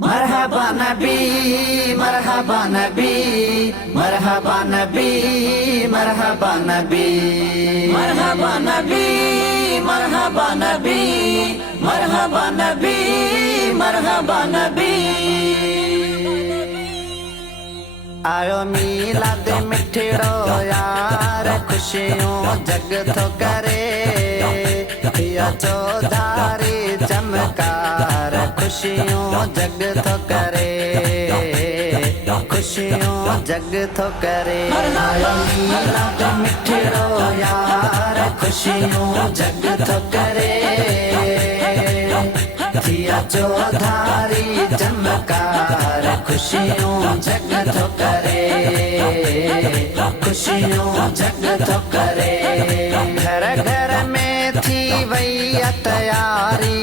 मरहबा नबी मरहबा नबी मरहबा नबी मरहबा नबी मरहबा नबी मरहबा नबी मरहबा नबी मरहबा नबी। आयो मिलाद मिठड़ो यार खुशियों जग तो करे या चौधारी चमकार खुशियों जग तो करे खुशियों जग तो करे। आयो मिलाद मिठड़ो यार खुशियों जग तो करे या चौधारी चमकार खुशियों जग तो करे खुशियों जग तो करे। घर घर में थी वैया तैयारी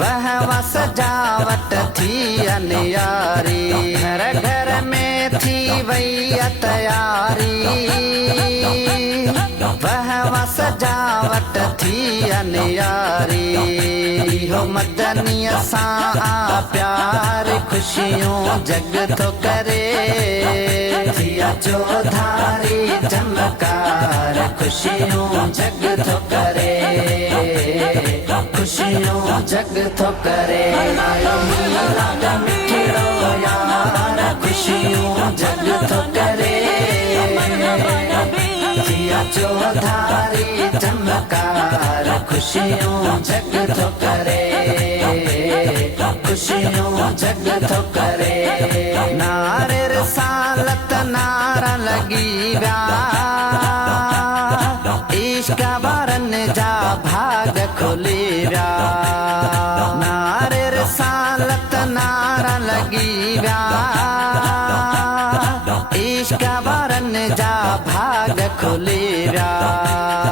वह सजावट थी अनियारी। घर घर में थी वैया तैयारी वह सजावट थी अनियारी। हो मदनी सा प्यार खुशियों जग तो करे थिया चौधारी चमकार खुशियों जग तो करे खुशियों जग तो करे। आयो मिलाद मिठड़ो यार खुशियों जग तो करे थिया चौधारी चमकार खुशियों जग तो करे खुशियों जग तो करे। नारे रसालत नारा लगी व्या इश्क बरन जा भाग खुली व्या। नारे रसालत नारा लगी व्या इश्क बरन जा भाग खुली व्या।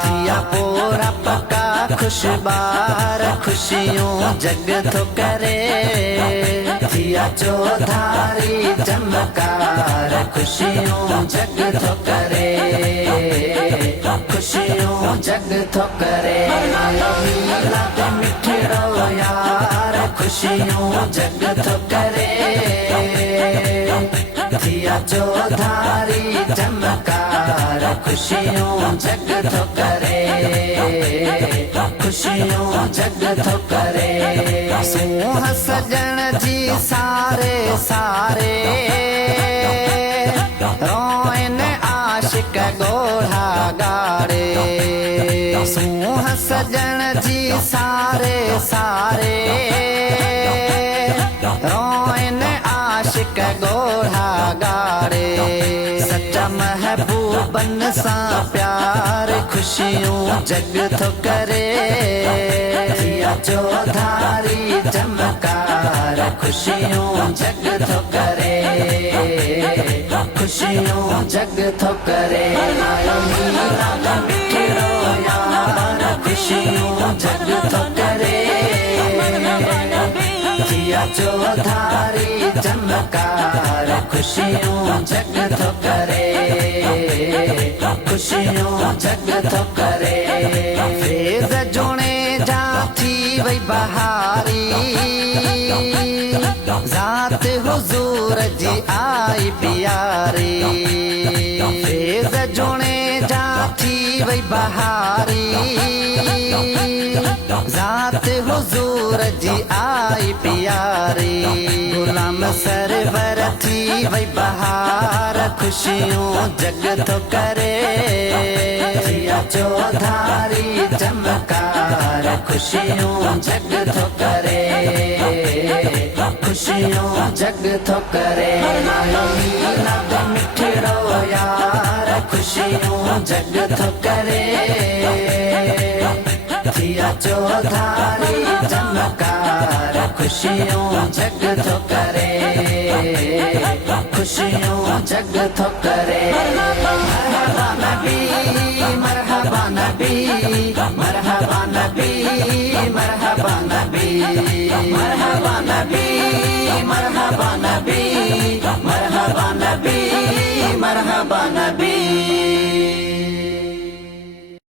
थिया पूरा पका खुशबार खुशियों जग तो करे थिया चौधारी चमकार खुशियों जग तो करे खुशियों जग तो करे। आयो मिलाद मिठड़ो यार खुशियों जग तो करे थिया चौधारी चमकार खुशियों जग तो करे खुशियों जग तो करे। सोह सजन जी सारे सारे रोइन आशिक गोढ़ा गाड़े। सोह सजन जी सारे सारे रोइन आशिक गोढ़ा गाड़े। सच्चा महबूबन सा प्यार खुशियों जग तो करे थिया चौधारी चमकार खुशियों जग तो करे खुशियों जग तो करे। आयो मिलाद मिठड़ो यार खुशियों जग तो करे थिया चौधारी चमकार खुशियों जग तो करे खुशियों जग तो करे। फेज जोने जाती वही बहारी जात हुजूर जी आई प्यारी। फेज जोने जाती वही बहारी जात हुजूर जी आई प्यारी। गुलाम सरवर थी वही बहार खुशियों जग तो करे थिया चौधारी चमकार खुशियों जग तो करे खुशियों जग तो करे। आयो मिलाद मिठड़ो यार खुशियों जग तो करे थिया चौधारी चमकार खुशियों जग तो करे खुशियों जग तो करे। मरहबा नबी मरहबा नबी मरहबा नबी मरहबा नबी मरहबा नबी मरहबा नबी मरहबा नबी मरहबा नबी।